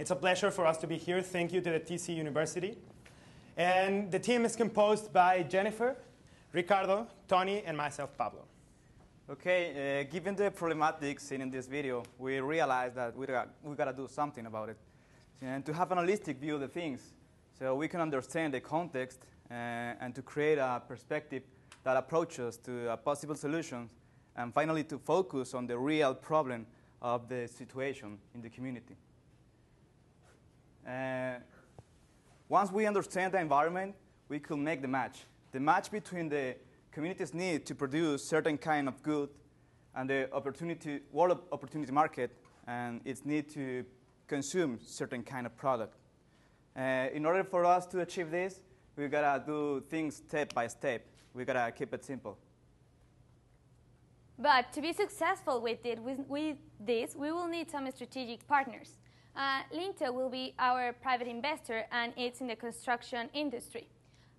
It's a pleasure for us to be here. Thank you to the TC University. And the team is composed by Jennifer, Ricardo, Tony, and myself, Pablo. Okay, given the problematics seen in this video, we realized that we got to do something about it. And to have an holistic view of the things, so we can understand the context and to create a perspective that approaches to possible solutions, and finally to focus on the real problem of the situation in the community. Once we understand the environment, we could make the match between the community's need to produce certain kind of good and the world opportunity market and its need to consume certain kind of product. In order for us to achieve this, we gotta do things step by step. We gotta keep it simple. But to be successful with this, we will need some strategic partners. Linte will be our private investor, and it's in the construction industry.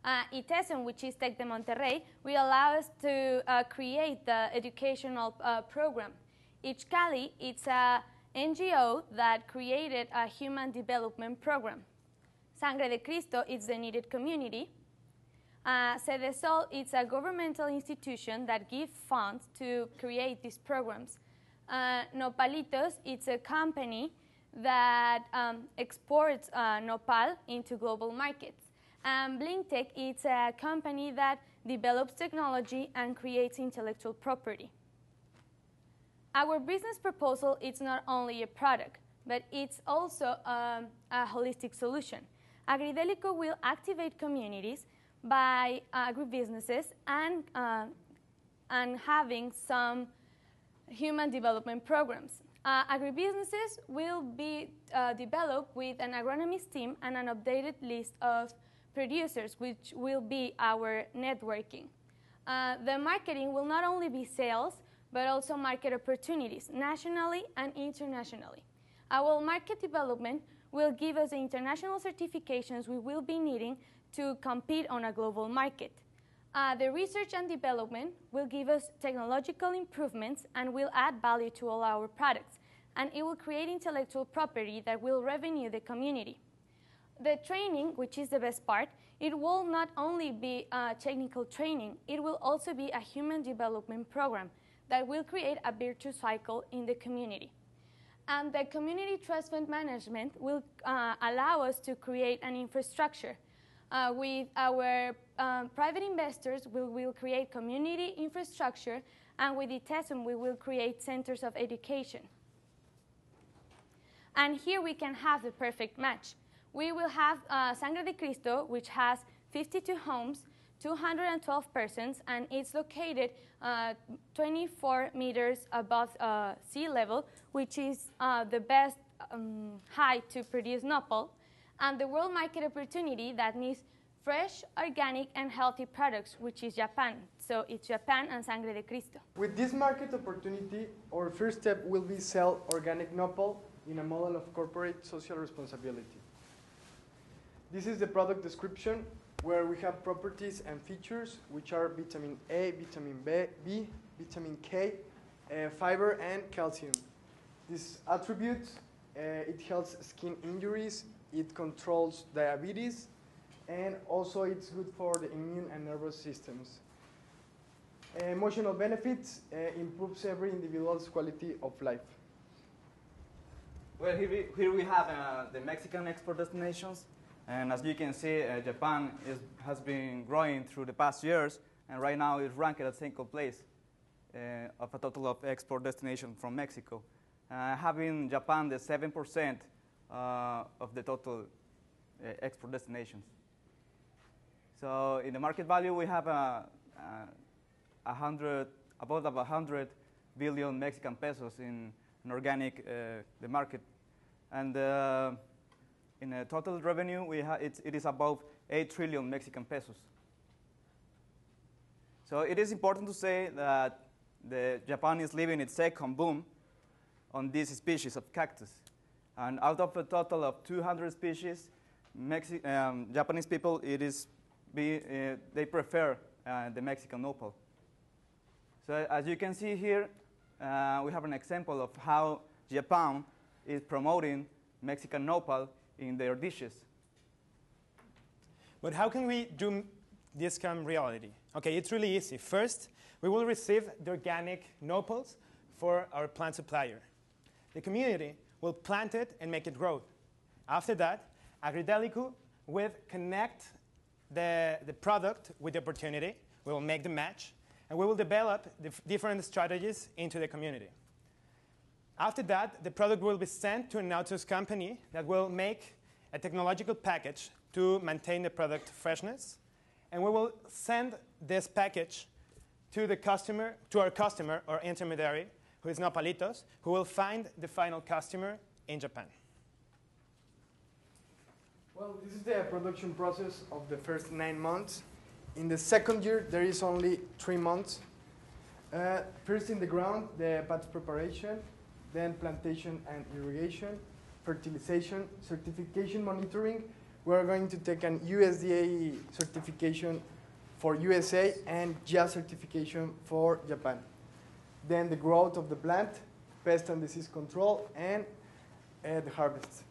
ITESM, which is Tec de Monterrey, will allow us to create the educational program. Ixcali, it's an NGO that created a human development program. Sangre de Cristo is the needed community. Cedesol, it's a governmental institution that gives funds to create these programs. Nopalitos, it's a company that exports nopal into global markets. And Blintech, it's a company that develops technology and creates intellectual property. Our business proposal is not only a product, but it's also a holistic solution. AgriDeliCo will activate communities by agribusinesses and having some human development programs. Agribusinesses will be developed with an agronomist team and an updated list of producers, which will be our networking. The marketing will not only be sales, but also market opportunities, nationally and internationally. Our market development will give us the international certifications we will be needing to compete on a global market. The research and development will give us technological improvements and will add value to all our products. And it will create intellectual property that will revenue the community. The training, which is the best part, it will not only be technical training, it will also be a human development program that will create a virtuous cycle in the community. And the community trust fund management will allow us to create an infrastructure. With our private investors, we will create community infrastructure, and with ITESM, we will create centers of education. And here we can have the perfect match. We will have Sangre de Cristo, which has 52 homes, 212 persons, and it's located 24 meters above sea level, which is the best height to produce nopal. And the world market opportunity that needs fresh, organic, and healthy products, which is Japan. So it's Japan and Sangre de Cristo. With this market opportunity, our first step will be sell organic nopal in a model of corporate social responsibility. This is the product description, where we have properties and features, which are vitamin A, vitamin B, vitamin K, fiber, and calcium. These attributes, it helps skin injuries, it controls diabetes, and also it's good for the immune and nervous systems. Emotional benefits improves every individual's quality of life. Well, here we have the Mexican export destinations. And as you can see, Japan has been growing through the past years, and right now it's ranked at second place of a total of export destinations from Mexico, having Japan the 7% of the total export destinations. So in the market value, we have about 100 billion Mexican pesos in organic the market, and in a total revenue, it is above 8 trillion Mexican pesos. So it is important to say that Japan is living its second boom on this species of cactus. And out of a total of 200 species, Japanese people, they prefer the Mexican nopal. So as you can see here, we have an example of how Japan is promoting Mexican nopal in their dishes. But how can we do this come reality? Okay, it's really easy. First, we will receive the organic nopals for our plant supplier. The community will plant it and make it grow. After that, AgriDeliCo will connect the product with the opportunity. We will make the match, and we will develop the different strategies into the community. After that, the product will be sent to an outsourced company that will make a technological package to maintain the product freshness. And we will send this package to the customer, to our customer or intermediary, who is Nopalitos, who will find the final customer in Japan. Well, this is the production process of the first 9 months. In the second year, there is only 3 months. First in the ground, the patch preparation, then plantation and irrigation, fertilization, certification monitoring. We're going to take an USDA certification for USA and JAS certification for Japan. Then the growth of the plant, pest and disease control, and the harvest.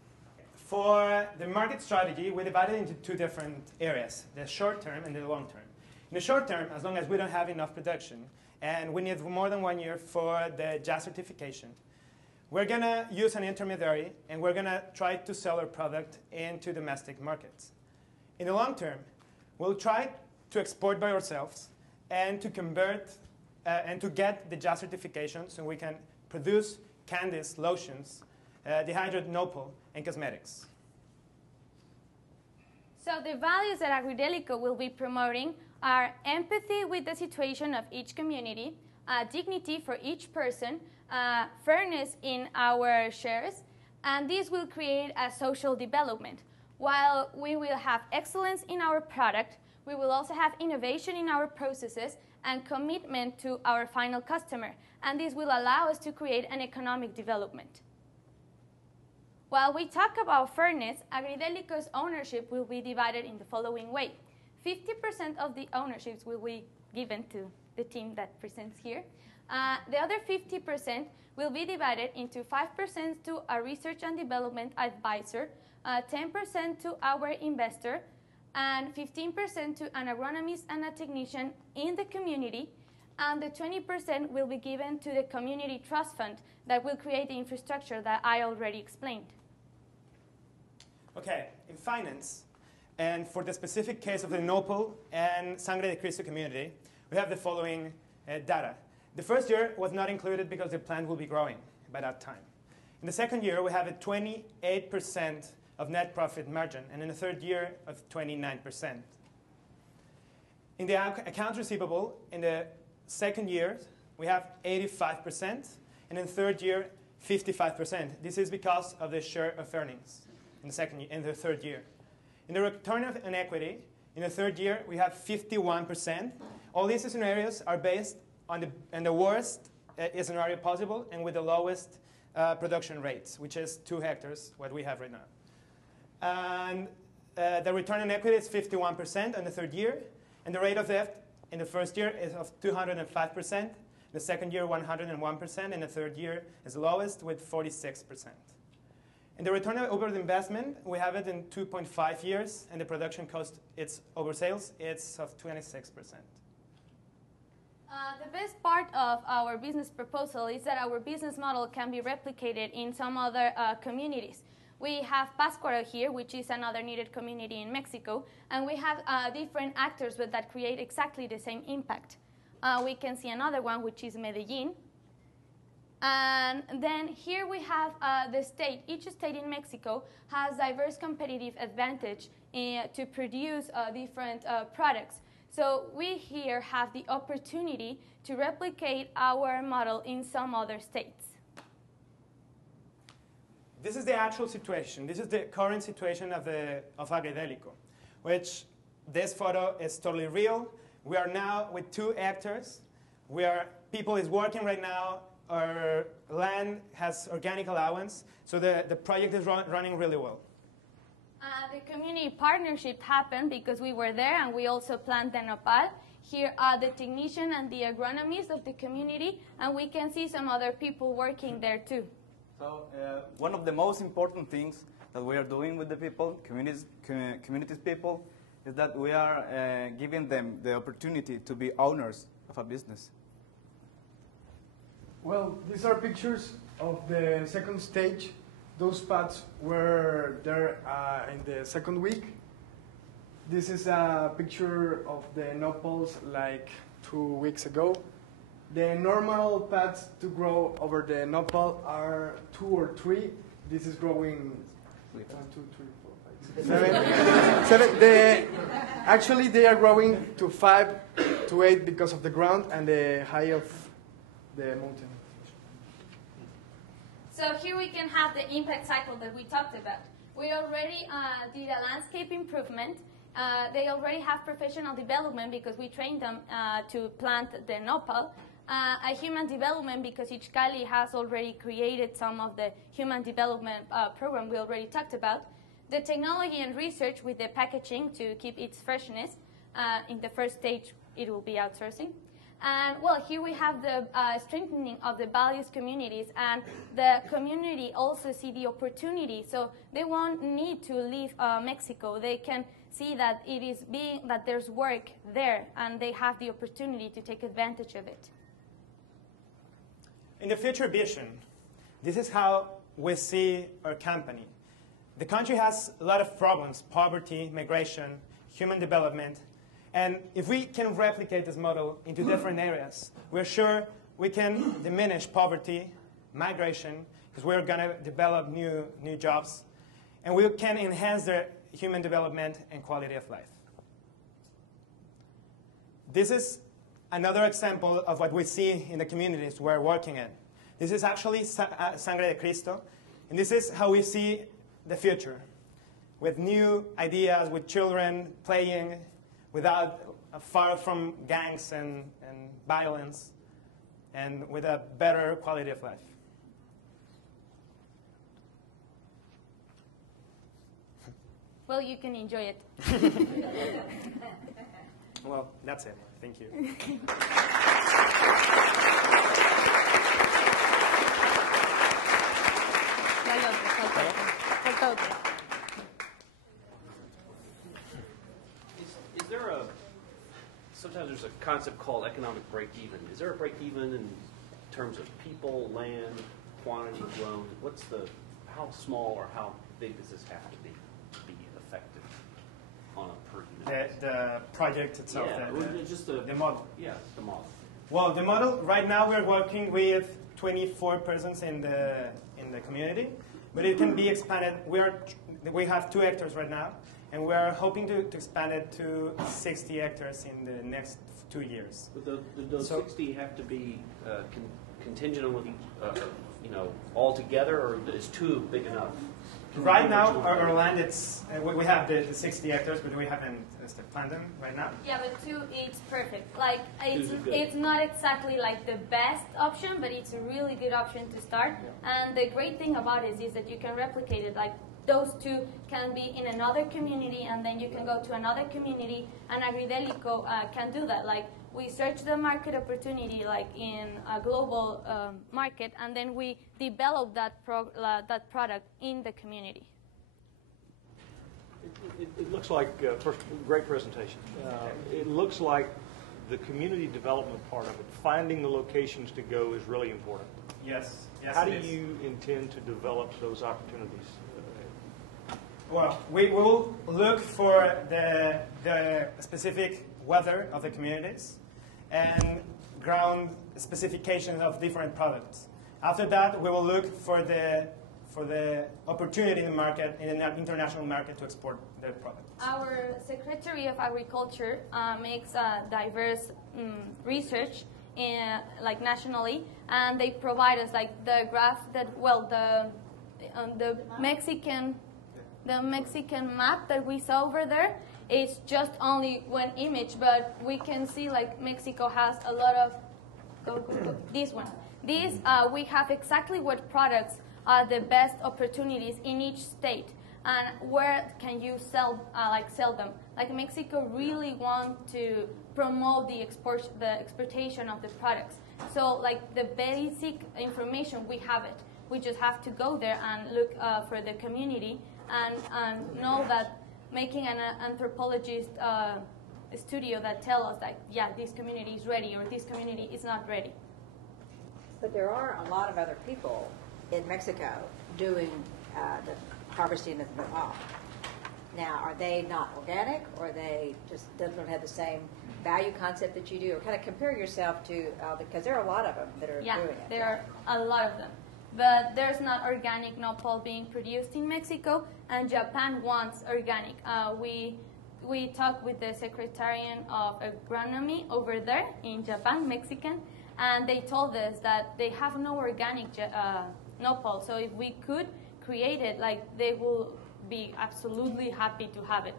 For the market strategy, we divide it into 2 different areas, the short term and the long term. In the short term, as long as we don't have enough production, and we need more than 1 year for the JAS certification, we're going to use an intermediary, and we're going to try to sell our product into domestic markets. In the long term, we'll try to export by ourselves and to convert and to get the JAS certification so we can produce candies, lotions, dehydrated nopal, and cosmetics. So the values that AgriDeliCo will be promoting are empathy with the situation of each community, dignity for each person, fairness in our shares, and this will create a social development. While we will have excellence in our product, we will also have innovation in our processes and commitment to our final customer, and this will allow us to create an economic development. While we talk about fairness, AgriDeliCo's ownership will be divided in the following way. 50% of the ownerships will be given to the team that presents here. The other 50% will be divided into 5% to a research and development advisor, 10% to our investor, and 15% to an agronomist and a technician in the community, and the 20% will be given to the community trust fund that will create the infrastructure that I already explained. Okay, in finance, and for the specific case of the Nopal and Sangre de Cristo community, we have the following data. The first year was not included because the plant will be growing by that time. In the second year, we have a 28% of net profit margin, and in the third year, of 29%. In the accounts receivable, in the second year, we have 85%, and in the third year, 55%. This is because of the share of earnings in the third year. In the return on equity, in the third year, we have 51%. All these scenarios are based on the worst scenario possible and with the lowest production rates, which is 2 hectares, what we have right now. And the return on equity is 51% in the third year, and the rate of debt in the first year is of 205%, the second year 101%, and the third year is the lowest with 46%. And the return over the investment, we have it in 2.5 years, and the production cost over sales, it's of 26%. The best part of our business proposal is that our business model can be replicated in some other communities. We have Pascuaro here, which is another needed community in Mexico, and we have different actors that create exactly the same impact. We can see another one, which is Medellin. And then here we have the state. Each state in Mexico has diverse competitive advantage to produce different products. So we here have the opportunity to replicate our model in some other states. This is the actual situation. This is the current situation of AgriDeliCo, which this photo is totally real. We are now with 2 hectares. People is working right now. Our land has organic allowance, so the project is running really well. The community partnership happened because we were there and we also planted the nopal. Here are the technician and the agronomist of the community, and we can see some other people working there too. So one of the most important things that we are doing with the people, communities people, is that we are giving them the opportunity to be owners of a business. Well, these are pictures of the second stage. Those pads were there in the second week. This is a picture of the nopals like 2 weeks ago. The normal pads to grow over the nopal are 2 or 3. This is growing 1, 2, 3, 4, 5, 6, 7. Actually, they are growing to 5 to 8 because of the ground and the height of the mountain. So here we can have the impact cycle that we talked about. We already did a landscape improvement. They already have professional development because we trained them to plant the nopal. A human development because Ixcali has already created some of the human development program we already talked about. The technology and research with the packaging to keep its freshness. In the first stage, it will be outsourcing. And well, here we have the strengthening of the values communities, and the community also see the opportunity. So they won't need to leave Mexico. They can see that that there's work there, and they have the opportunity to take advantage of it. In the future vision, this is how we see our company. The country has a lot of problems: poverty, migration, human development. And if we can replicate this model into different areas, we're sure we can diminish poverty, migration, because we're going to develop new jobs, and we can enhance their human development and quality of life. This is another example of what we see in the communities we're working in. This is actually Sangre de Cristo, and this is how we see the future, with new ideas, with children playing far from gangs and violence, and with a better quality of life. Well, you can enjoy it. Well, that's it. Thank you. Is there sometimes there's a concept called economic break-even. Is there a break-even in terms of people, land, quantity grown? How small or how big does this have to be effective on a per unit? The project itself, Yeah, the model. Yeah, the model. Well, the model, right now we're working with 24 persons in the community, but it can be expanded. We have 2 hectares right now, and we're hoping to expand it to 60 hectares in the next 2 years. But those 60 have to be contingent on all together, or is 2 big enough? Right now, our land, we have the 60 hectares, but we haven't planted them right now. Yeah, but 2, it's perfect. Like, it's not exactly like the best option, but it's a really good option to start. Yeah. And the great thing about it is that you can replicate it. Like, those 2 can be in another community, and then you can go to another community, and AgriDeliCo can do that. Like, we search the market opportunity like in a global market, and then we develop that product in the community. It looks like, first, great presentation. It looks like the community development part of it, finding the locations to go, is really important. Yes. How do you intend to develop those opportunities? Well, we will look for the specific weather of the communities and ground specifications of different products. After that, we will look for the opportunity in the market, in the international market, to export their products. Our Secretary of Agriculture makes diverse research like nationally, and they provide us like the graph that the Mexican map that we saw over there. It's just only one image, but we can see like Mexico has a lot of this one. This we have exactly what products are the best opportunities in each state, and where can you sell them. Like Mexico really want to promote the exportation of the products. So like the basic information, we have it. We just have to go there and look for the community and know that making an anthropologist studio that tell us that, yeah, this community is ready or this community is not ready. But there are a lot of other people in Mexico doing the harvesting of the nopal. Now, are they not organic, or they just don't have the same value concept that you do? Or kind of compare yourself to, because there are a lot of them that are doing it. Yeah, there are a lot of them. But there's not organic nopal being produced in Mexico, and Japan wants organic. We talked with the Secretariat of Agronomy over there in Japan, Mexican, and they told us that they have no organic nopal. So if we could create it, like, they will be absolutely happy to have it.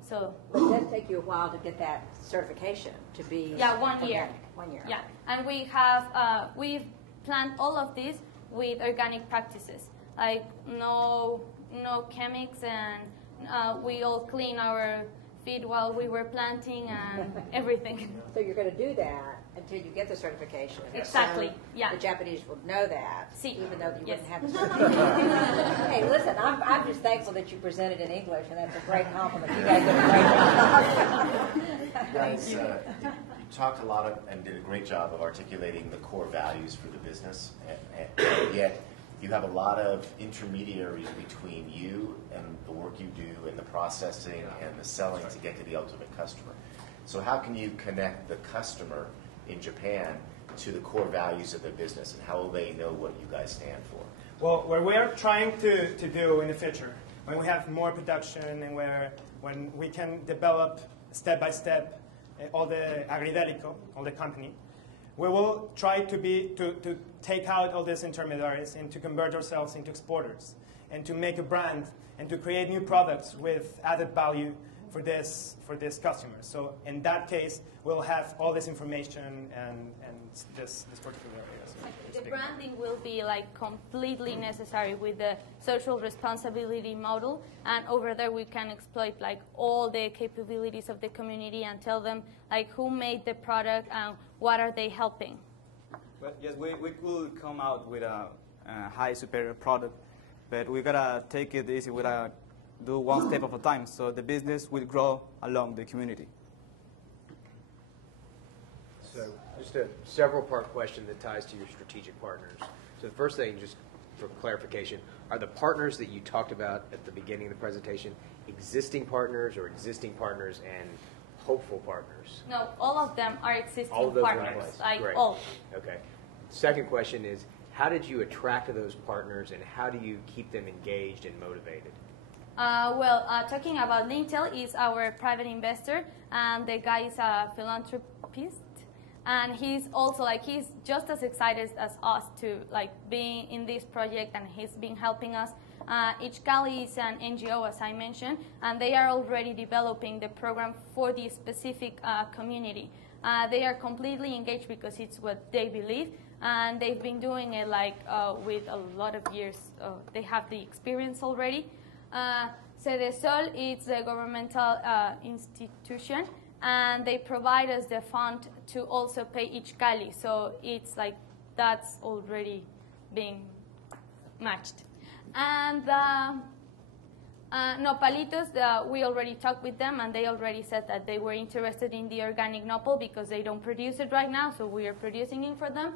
So, but it does take you a while to get that certification to be 1 year. 1 year. Yeah, and we have we've planned all of this with organic practices, like no chemics, and we all clean our feet while we were planting and everything. So you're going to do that until you get the certification. Exactly. So yeah. the Japanese will know that, even though you Yes. wouldn't have the certification. Hey, listen, I'm just thankful that you presented in English, and that's a great compliment. You guys did a great job. You guys, you talked a lot and did a great job of articulating the core values for the business, and yet you have a lot of intermediaries between you and the work you do and the processing and the selling to get to the ultimate customer. So how can you connect the customer in Japan to the core values of the business, and how will they know what you guys stand for? Well, what we are trying to do in the future, when we have more production and when we can develop step by step all the AgriDeliCo, all the company, we will try to take out all these intermediaries and to convert ourselves into exporters and to make a brand and to create new products with added value for this customers. So in that case, we'll have all this information and this particular area. So The branding will be like completely necessary with the social responsibility model, and over there we can exploit like all the capabilities of the community and tell them like who made the product and what are they helping. But yes, we could come out with a high superior product, but we gotta take it easy. We gotta do one step at a time, so the business will grow along the community. So just a several-part question that ties to your strategic partners. So the first thing, just for clarification, are the partners that you talked about at the beginning of the presentation existing partners or existing partners and hopeful partners? No, all of them are existing All of those are in partners, place. like Great. all. Okay. Second question is, how did you attract those partners, and how do you keep them engaged and motivated? Talking about Lintel is our private investor, and the guy is a philanthropist, and he's also he's just as excited as us to being in this project, and he's been helping us. Ichcali is an NGO, as I mentioned, and they are already developing the program for the specific community. They are completely engaged because it's what they believe, and they've been doing it with a lot of years. They have the experience already. Cedesol is a governmental institution, and they provide us the fund to also pay Ichcali. So it's that's already being matched. And Nopalitos, we already talked with them, and they already said that they were interested in the organic nopal because they don't produce it right now, so we are producing it for them.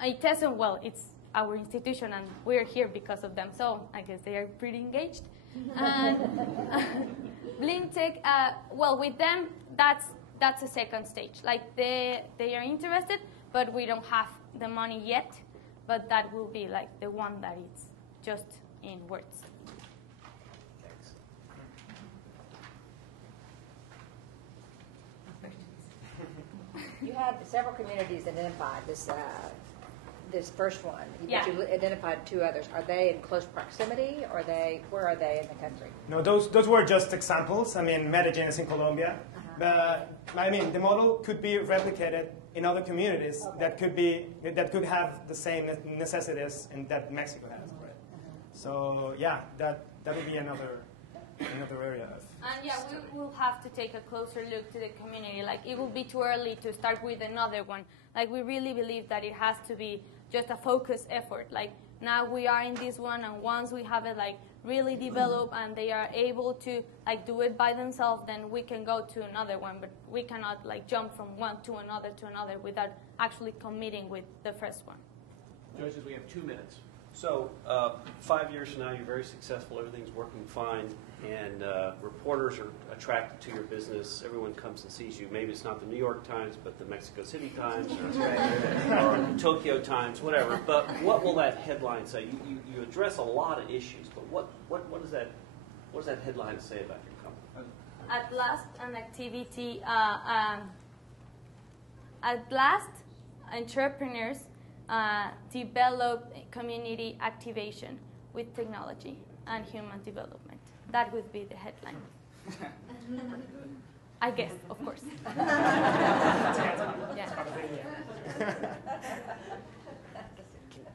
Itesum, well, it's our institution, and we're here because of them, so I guess they are pretty engaged. And Blintech, well, with them, that's a second stage. They are interested, but we don't have the money yet, but that will be the one that is just in words. Thanks. You had several communities identified this first one. Yeah. But you identified two others. Are they in close proximity, or where are they in the country? No, those were just examples. I mean, Medellin is in Colombia. But I mean, the model could be replicated in other communities that could have the same necessities that Mexico has. Right? So yeah, that would be another area of. And yeah, we will have to take a closer look to the community. It will be too early to start with another one. We really believe that it has to be just a focused effort. now we are in this one, and once we have it like really developed and they are able to like do it by themselves, then we can go to another one. But we cannot like jump from one to another without actually committing with the first one. Judges, we have 2 minutes. So 5 years from now, you're very successful, everything's working fine, and reporters are attracted to your business. Everyone comes and sees you. Maybe it's not the New York Times, but the Mexico City Times, or Tokyo Times, whatever. But what will that headline say? You address a lot of issues, but what does that headline say about your company? At last, an activity. At last, entrepreneurs develop community activation with technology and human development. That would be the headline. I guess, of course. Yeah.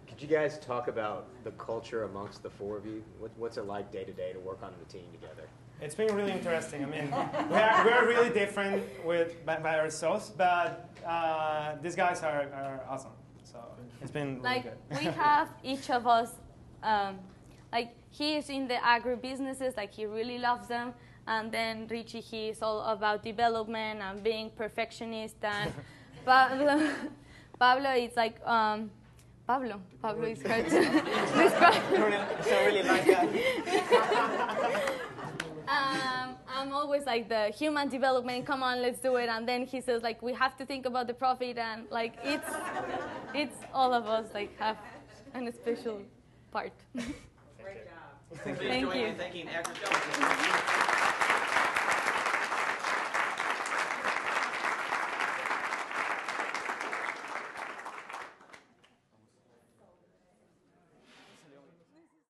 Could you guys talk about the culture amongst the four of you? What's it like day to day to work on the team together? It's been really interesting. I mean, we're really different by ourselves, but these guys are awesome. So it's been really like good. We have each of us, like he is in the agribusinesses, like he really loves them, and then Richie, he is all about development and being perfectionist, and Pablo is like Pablo is hard to describe. So really like that. I'm always like the human development, come on, let's do it. And then he says like, we have to think about the profit, and like it's all of us like have a special part. Great job. Thank you. Thanking AgriDeliCo.